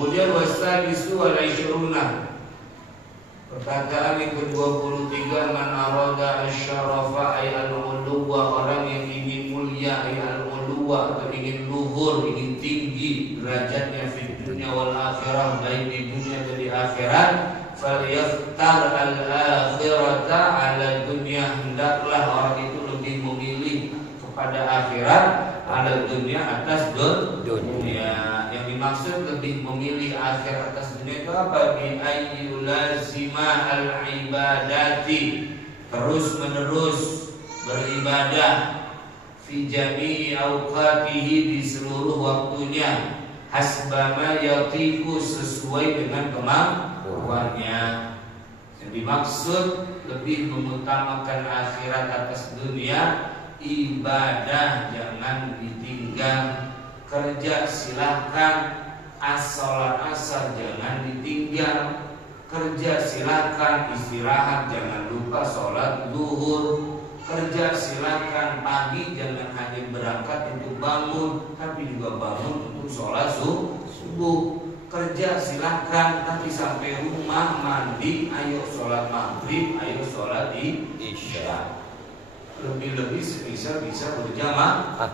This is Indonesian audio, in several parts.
Kemudian wasadisu wal ishruna, perkataan yang ke-23, man arada asyarafa ay al-uluwa, orang yang ingin mulia ay al-uluwa, atau ingin luhur, ingin tinggi derajatnya fi dunia wal akhirah, baik di dunia dan di akhirat, falyaftar al-akhirata ala dunia, hendaklah orang itu lebih memilih kepada akhirat ala dunia atas dunia. Yang dimaksud lebih memilih akhir atas dunia itu apa? Bi ayyulazima al-ibadati, terus menerus beribadah, fi jami'i awqatihi, di seluruh waktunya, hasbama yatiku, sesuai dengan kemampuannya. Yang dimaksud lebih mengutamakan akhirat atas dunia, ibadah jangan ditinggal, kerja silahkan, sholat asar jangan ditinggal, kerja silahkan, istirahat jangan lupa sholat zuhur, kerja silahkan, pagi jangan hanya berangkat untuk bangun, tapi juga bangun untuk sholat subuh, kerja silahkan, tapi sampai rumah mandi, ayo sholat maghrib, ayo sholat isya. Lebih-lebih sebisa bisa berjamaah.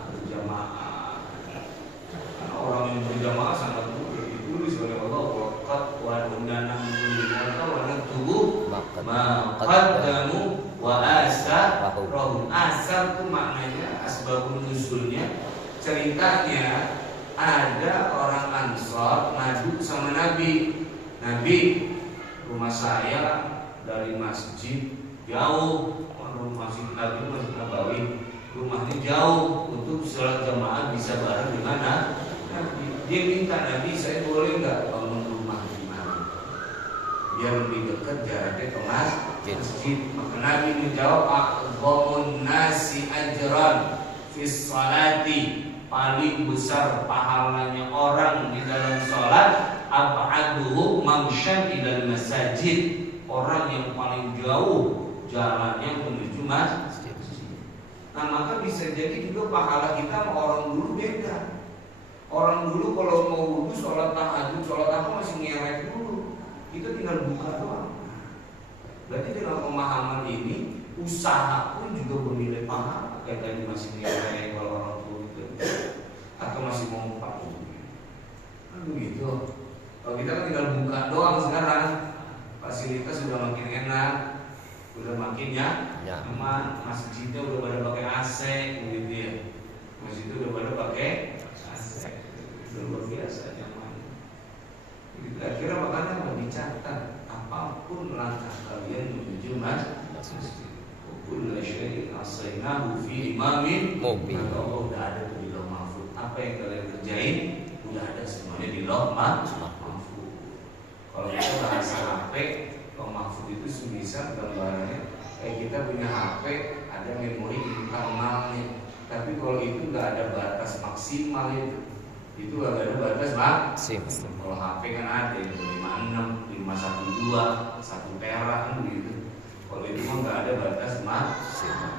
Orang yang berjamaah sangat mudah, ditulis oleh Allah, waqad wa undana minta wa naktubu maqaddamu wa asarahum. Asar itu maknanya asbabun nuzulnya, ceritanya ada orang Ansor ngadu sama Nabi, rumah saya dari masjid jauh, masjid Nabi, masjid Nabawi, rumahnya jauh, untuk sholat jamaah bisa bareng dengan Nabi. Dia minta Nabi, saya boleh nggak bangun rumah di mana biar lebih dekat jaraknya ke masjid. Maka Nabi menjawab, aqwamun nasi ajran fis salati, paling besar pahalanya orang di dalam sholat, ab'aduhu mamsyan ilal masajid, orang yang paling jauh jalannya menuju masjid. Nah, maka bisa jadi juga pahala kita sama orang dulu beda. Orang dulu kalau mau wudu, sholat tahajud, sholat apa masih ngerek dulu, itu tinggal buka doang. Berarti dengan pemahaman ini, usaha pun juga bernilai pahala. Kayak tadi masih ngerek kalau orang tua itu, atau masih mau pakai. Kan begitu. Kalau kita kan tinggal buka doang sekarang, fasilitas sudah makin enak, udah makin nyaman, masjidnya udah pada pakai AC, gitu ya. Masjidnya udah pada pakai AC, luar biasa nyaman. Jadi kira-kira makanya dicatat, apapun langkah kalian menuju masjid, kullu syai'in asaynahu fi imamin mubin. Maka Allah udah ada di Lauh Mahfuz. Apa yang kalian kerjain udah ada semuanya di Lauh Mahfuz. Kalau kita bahasa HP, Lauh Mahfuz itu semisal gambarannya kayak kita punya HP, ada memori internalnya. Tapi kalau itu nggak ada batas maksimal, itu nggak ada batas maksimal. Kalau HP kan ada yang 56, 512, 1 tera kan gitu. Kalau itu mah nggak ada batas maksimal.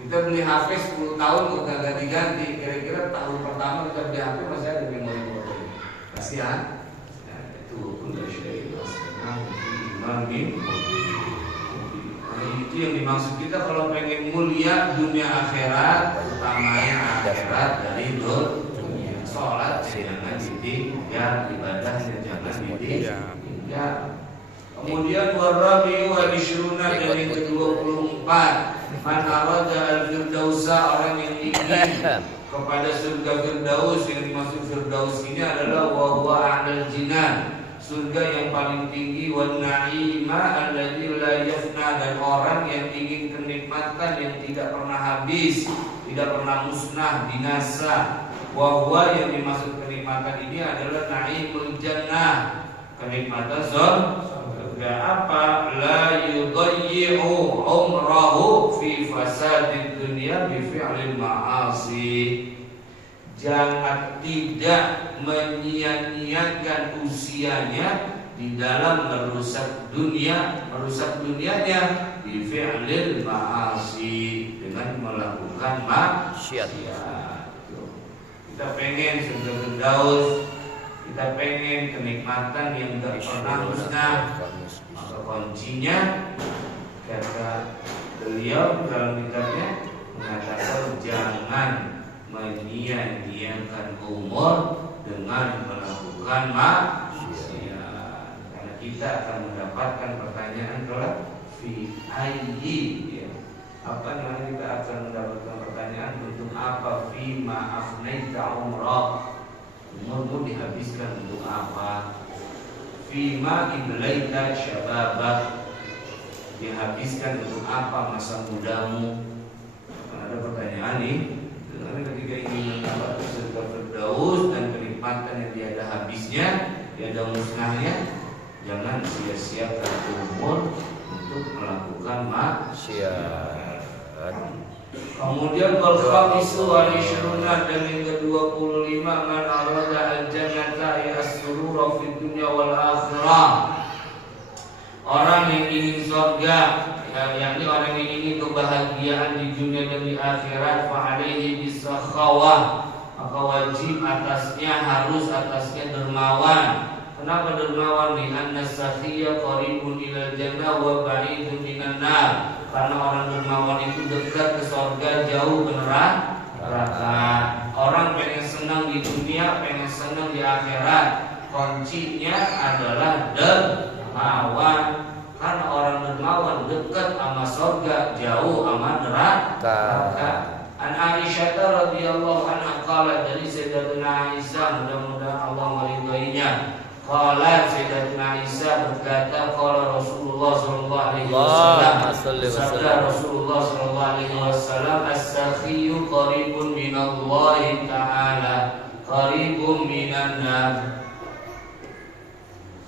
Kita beli HP 10 tahun nggak ganti-ganti. Kira-kira tahun pertama kita beli HP masih ada memori foto. Kasihan. Nah, itu pun dari syai'in asaynahu fi imamin mubin. Itu yang dimaksud kita kalau pengen mulia dunia akhirat, utamanya akhirat dari dunia. Sholat jangan ditinggal, ibadah jangan ditinggal. Kemudian warabi wa ishruna, dan yang ke-24, man arada al-firdausa, orang yang ingin kepada surga Firdaus. Yang dimaksud Firdaus ini adalah wa huwa a'lal jinan, surga yang paling tinggi, wan na'ima alladzi la yafna, dan orang yang ingin kenikmatan yang tidak pernah habis, tidak pernah musnah, binasa. Wa huwa, yang dimaksud kenikmatan ini adalah na'imul jannah, kenikmatan surga. Apa? La yudayyi'u umrahu fi fasadid dunya bi fi'lil ma'asi, jangan tidak menyia-nyiakan usianya di dalam merusak dunianya bi fi'lil ma'asi, dengan melakukan maksiat. Kita pengen surga Firdaus, kita kita pengen kenikmatan yang gak pernah musnah, maka kuncinya kata beliau dalam kitabnya mengatakan jangan menyia-nyiakan umur dengan melakukan maksiat. Karena kita akan mendapatkan pertanyaan kelak fi ayyi, ya. Apa namanya, kita akan mendapatkan pertanyaan untuk apa, fi ma afnaita umrah, umurmu dihabiskan untuk apa, fi ma iblaita syababak, dihabiskan untuk apa masa mudamu. Ada pertanyaan nih, karena ketika ingin mendapat surga Firdaus dan kenikmatan yang tiada habisnya, tiada musnahnya, jangan sia-siakan umur untuk melakukan maksiat. Kemudian al-khamisu wal ishruna, dan yang ke-25, man arada al-jannata ya as-surura fid dunya wal akhirah. Orang yang ingin surga, yakni orang yang ingin kebahagiaan di dunia dan di akhirat, fa alaihi bisakhawah, maka wajib atasnya dermawan. Kenapa dermawan? Li anna sakhiyya qaribun ilal jannah wa ba'idun minan nar. Karena orang dermawan itu dekat ke surga, jauh ke neraka. Orang pengen senang di dunia, pengen senang di akhirat, kuncinya adalah dermawan. Karena orang dermawan dekat sama surga, jauh sama neraka. An Aisyah radhiyallahu anha qalat, dari Sayyidatina Aisyah, mudah-mudahan Allah meridainya. Qalat, Sayyidatina Aisyah berkata, qala Rasulullah sallallahu alaihi wasallam, sabda Rasulullah sallallahu alaihi wasallam, as-sakhiyyu qaribun minallahi ta'ala, qaribun minan nar.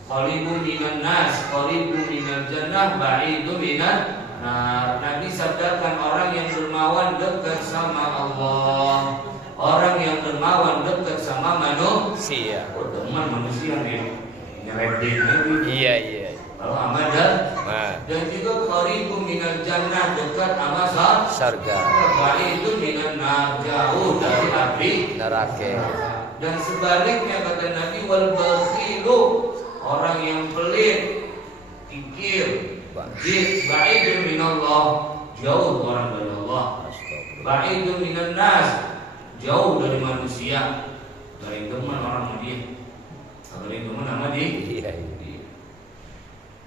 Qaribun minan nas, qaribun minal jannah, ba'idun minan nar. Nabi sabdakan, orang yang dermawan dekat sama Allah, orang yang dermawan dekat sama manusia. Oh, teman manusia nih, nyeredeknya gitu. Iya. Kalau amadan, dan juga qaribun minal jannah, dekat sama surga. Ba'idun minan nar, jauh dari api neraka. Dan sebaliknya kata Nabi, wal bakhilu, orang yang pelit, kikir, ba'idun minallah, jauh orang dari Allah. Ba'idun minan nas, jauh dari manusia. Dari teman orang sama dia, dari teman sama dia.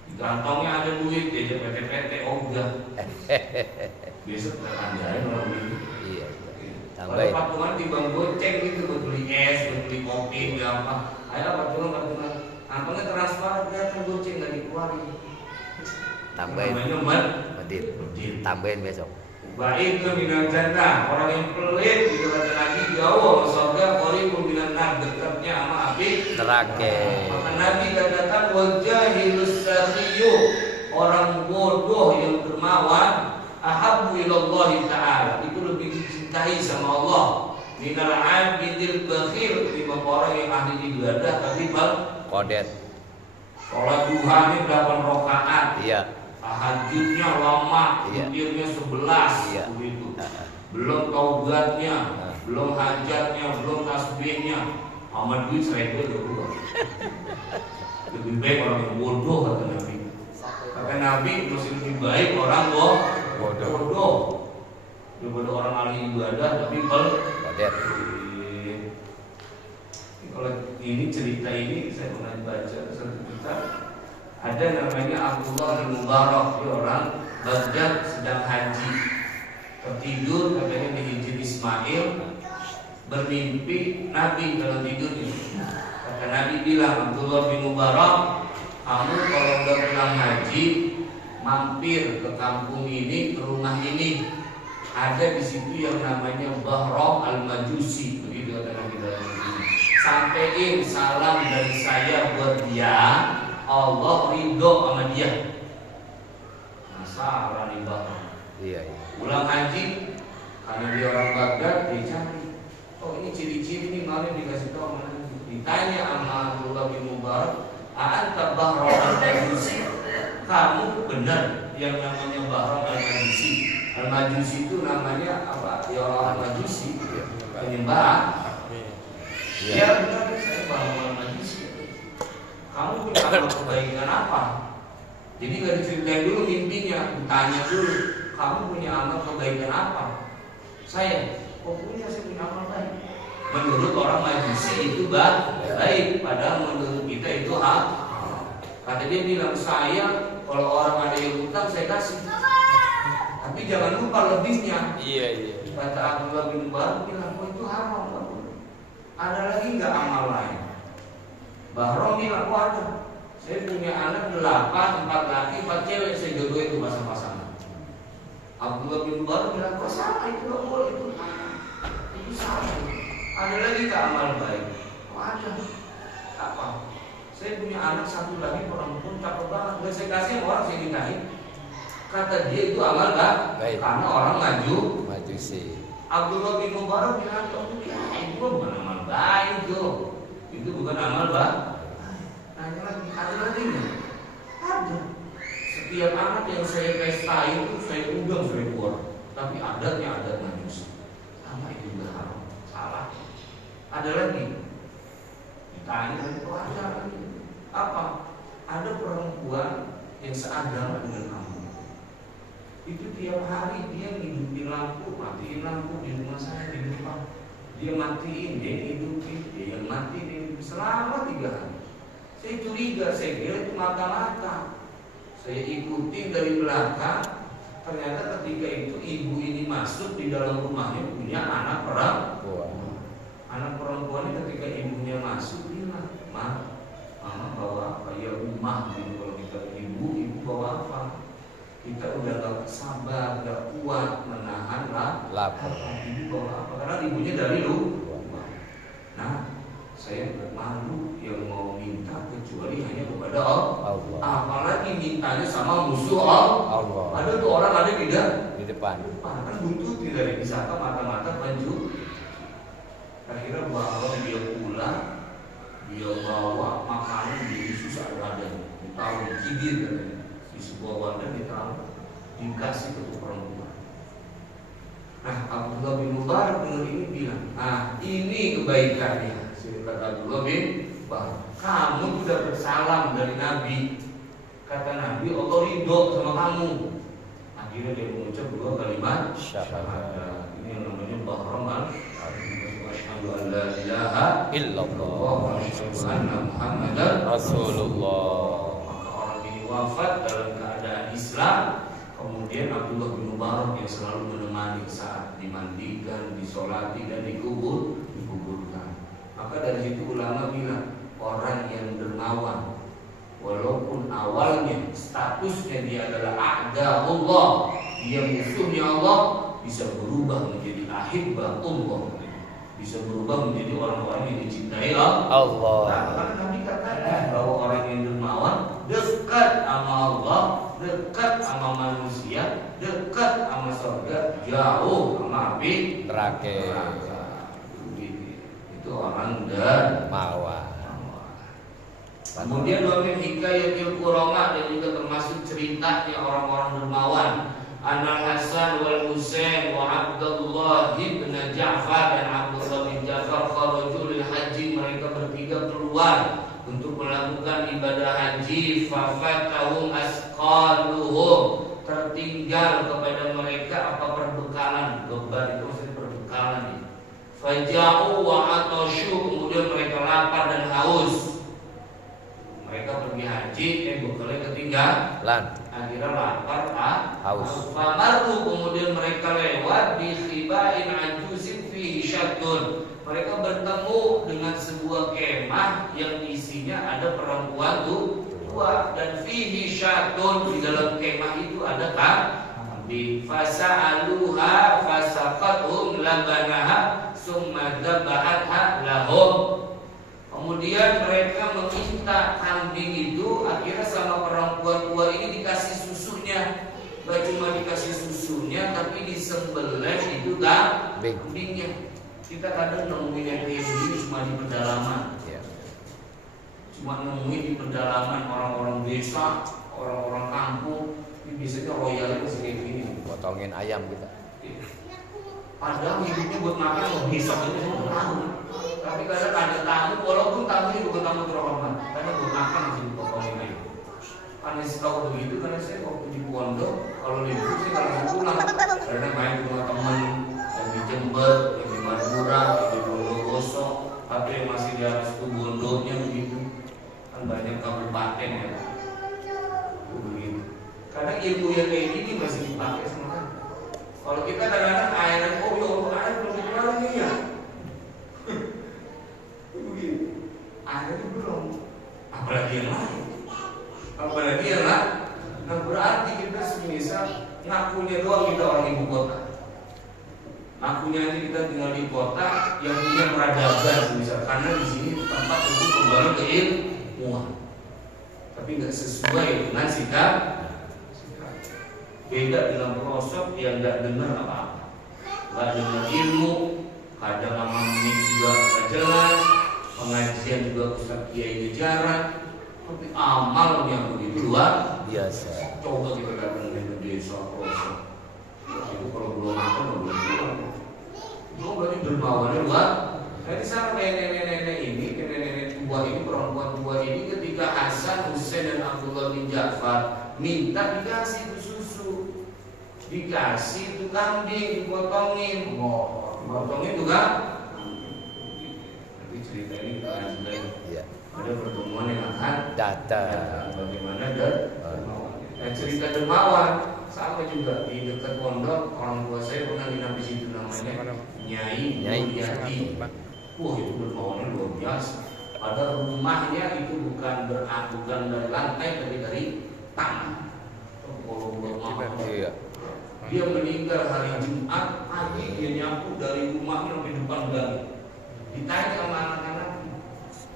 Di kantongnya ada duit, dia PT ogah. Besok kita kandain orang ini. Kalau patungan di bang goceng gitu, buat beli es, buat beli kopi, apa? Ayo patungan. Kantongnya transparan, kelihatan goceng nggak dikeluarin. Tambahin medit. Tambahin besok. Baik ke minal jannah, orang yang pelit gitu kata Nabi, jauh sama surga, qaribun minan nar, dekatnya sama api neraka. Maka Nabi katakan, wal jahilus sakhiyyu, orang bodoh yang dermawan, ahabbu ilallahi ta'ala, itu lebih dicintai sama Allah, minal abidil bakhil, ketimbang orang yang ahli ibadah tapi kodet. Sholat duha ini 8 rakaat. Iya. Tahajudnya lama, witirnya 11, begitu. Belum taubatnya, belum hajatnya, belum tasbihnya. Amat duit 1.000 udah. Lebih baik orang yang bodoh kata Nabi. Kata Nabi masih lebih baik orang bodoh daripada orang ahli ibadah tapi kodet. Kalau ini cerita ini saya pernah baca satu kitab, ada namanya Abdullah bin Mubarak, dia orang Baghdad sedang haji, tertidur katanya di Hijri Ismail, bermimpi Nabi dalam tidurnya. Kata Nabi bilang, Abdullah bin Mubarak, kamu kalau udah pulang haji, mampir ke kampung ini, ke rumah ini, ada di situ yang namanya Bahram al-Majusi, begitu kata Nabi dalam tidurnya. Sampein salam dari saya buat dia, Allah ridho sama dia. Masalah nih bang. Iya. Pulang haji, karena dia orang Baghdad, dia cari. Oh ini ciri-ciri nih, kemarin dikasih tahu mana? Ditanya sama Abdullah bin Mubarak, anta Bahram al-Majusi, kamu benar yang namanya Bahram al-Majusi? Al-Majusi itu namanya apa? Ya orang Majusi, penyembah. Ya benar, saya Bahram al-Majusi. kamu punya amal kebaikan apa? Jadi nggak diceritain dulu mimpinya, ditanya dulu, kamu punya amal kebaikan apa? Saya punya amal baik. Menurut orang Majusi itu baik, padahal menurut kita itu hak. Kata dia bilang, saya kalau orang ada yang utang saya kasih, tapi jangan lupa lebihnya. Iya. Kata Abdullah bin Mubarak bilang, oh itu haram. Ada lagi nggak amal lain? Bahrom bilang, oh ada. Saya punya anak 8, 4 laki, 4 cewek, saya jodohin itu pasang-pasangan. Abdullah bin Mubarak bilang, kok sama itu nggak boleh itu sama. Ada lagi nggak amal baik? Oh ada. Apa? Saya punya anak 1 lagi perempuan cakep banget, nggak saya kasih orang saya nikahin. Kata dia itu amal baik, karena orang maju sih. Abdullah bin Mubarak bilang, itu bukan amal baik itu bukan amal baik. Nanya lagi, ada lagi nggak? Ada. Setiap anak yang saya pestain itu saya undang saya keluar, tapi adatnya adat Majusi. Sama itu juga haram, salah. Ada lagi? Ditanya, oh ada lagi. Apa? Ada perempuan yang seagama dengan kamu. Itu tiap hari dia ngidupin lampu, matiin lampu di rumah saya di depan. Dia matiin, dia ngidupin, dia yang matiin, dia ngidupin selama 3 hari. Saya curiga, saya kira itu mata-mata. Saya ikutin dari belakang. Ternyata ketika itu ibu ini masuk di dalam rumahnya punya anak perempuan. Anak perempuannya ketika ibunya masuk bilang, mama bawa apa ya rumah gitu. Kalau kita ibu bawa apa? Kita udah gak sabar, gak kuat menahan lapar. Ibu bawa apa? Karena ibunya dari rumah. Nah, saya malu yang mau minta kecuali hanya kepada Allah. Apalagi mintanya sama musuh Allah. Ada tuh orang ada di depan. Kan butuh tidak disangka mata-mata baju. Akhirnya bahwa dia pulang, dia bawa makanan di susah ada, ditaruh di cibir katanya, di sebuah wadah ditaruh, dikasih ke perempuan. Nah, Abdullah bin Mubarak dengar ini bilang, nah ini kebaikannya. Kata Abdullah bin Mubarak, kamu sudah bersalam dari Nabi. Kata Nabi, Allah ridho sama kamu. Akhirnya dia mengucap 2 kalimat syahadat. Ini yang namanya Bahram asyhadu an la ilaha illallah wa asyhadu anna Muhammadar Rasulullah. Maka orang ini wafat dalam keadaan Islam. Kemudian Abdullah bin Mubarak yang selalu menemani saat dimandikan, disolati dan dikuburkan. Maka dari situ ulama bilang orang yang dermawan, walaupun awalnya statusnya dia adalah a'da'ullah, dia musuhnya Allah, bisa berubah menjadi ahibbatullah, bisa berubah menjadi orang-orang yang dicintai Allah. Nah, Nabi katakan bahwa orang yang dermawan dekat sama Allah, dekat sama manusia, dekat sama surga, jauh sama api neraka. Itu orang dermawan. Kemudian wamin hikayatil kurama, dan juga termasuk ceritanya orang-orang dermawan. Anal Hasan wal Husain wa Abdullah bin Ja'far dan Abdullah bin Ja'far kharajul haji, mereka bertiga keluar untuk melakukan ibadah haji. Fafatahum asqaluhum, tertinggal kepada mereka apa perbekalan, beban itu maksudnya perbekalan. Faja'u wa atashu, kemudian mereka lapar dan haus. Mereka pergi haji, bekalnya ketinggalan. Akhirnya lapar, haus. Famaru, kemudian mereka lewat di khibain ajuzin fihi syadun. Mereka bertemu dengan sebuah kemah yang isinya ada perempuan tua, dan fihi syadun, di dalam kemah itu ada kambing. Fasa'aluha fasaqathum labanaha summa dzabahatha lahum. Kemudian mereka meminta kambing itu, akhirnya sama perempuan tua ini dikasih susunya. Gak cuma dikasih susunya, tapi disembelih itu kambingnya. Kita kadang nemuin yang kayak gini cuma di pedalaman. Cuma nemuin di pedalaman orang-orang desa, orang-orang kampung. Ini biasanya royalnya kayak gini. Potongin ayam kita. Padahal hidupnya buat makan, besok aja semua tahu. Tapi kadang ada tamu, walaupun tamu ini bukan tamu terhormat, karena buat makan masih dipotongin aja. Karena tahu begitu, karena saya waktu di pondok, kalau libur sih kalau pulang, karena main ke rumah teman yang di Jember, yang di Madura, yang di Bondowoso, atau yang masih di atas Bondonya begitu, kan banyak kabupaten ya, itu begitu. Kadang ilmu yang kayak gini masih dipakai sama kan. Kalau kita kadang-kadang air, oh ya Allah air belum dikeluar nih ya. Begini, airnya belum, apalagi yang lain. Apalagi yang lain. Nah berarti kita semisal ngakunya doang kita orang ibu kota. Ngakunya aja kita tinggal di kota yang punya peradaban semisal, karena di sini tempat untuk kembali ke ilmuwan. Tapi nggak sesuai dengan sikap. Beda dengan pelosok yang nggak dengar apa-apa, nggak dengar ilmu, kadang sama menit juga nggak jelas, pengajian juga Ustaz Kiai jarang, tapi amalnya begitu luar biasa. Coba kita datang ke desa pelosok, itu kalau belum makan belum pulang. Itu berarti dermawannya luar. Jadi sama kayak nenek-nenek ini, nenek-nenek tua ini, perempuan tua ini, ketika Hasan, Husain dan Abdullah bin Ja'far minta dikasih itu susu, dikasih itu kambing, dipotongin, dipotongin tuh kan? Tapi cerita ini kan sudah ada pertemuan yang akan datang. Bagaimana dan cerita dermawan sama juga di dekat pondok, orang tua saya pernah nginap di situ, namanya Nyai Mulyadi. Wah itu dermawannya luar biasa. Pada rumahnya itu bukan dari lantai tapi dari tanah. Kalau buat makan. Dia meninggal hari Jumat pagi, dia nyapu dari rumahnya sampai depan gang. Ditanya sama anak-anak,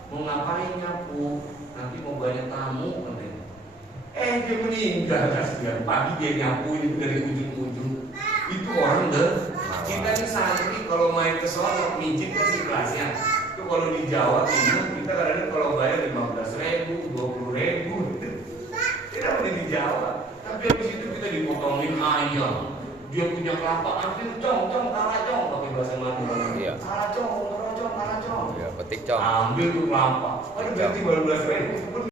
mau ngapain nyapu? Nanti mau banyak tamu katanya. Dia meninggal kasihan. Pagi dia nyapu itu dari ujung ke ujung. Itu orang deh. Kita ini santri kalau main ke sono mijit kan sih kelasnya. Itu kalau di Jawa Timur kita kadang-kadang kalau bayar 15.000, 20.000 gitu. Tidak boleh di Jawa. Tapi habis itu kita dipotongin ayam. Dia punya kelapa, ambil cong, karacong pakai bahasa Madura. Iya. Karacong. Ya, petik cong. Ambil tuh kelapa. Ada berarti 12.000.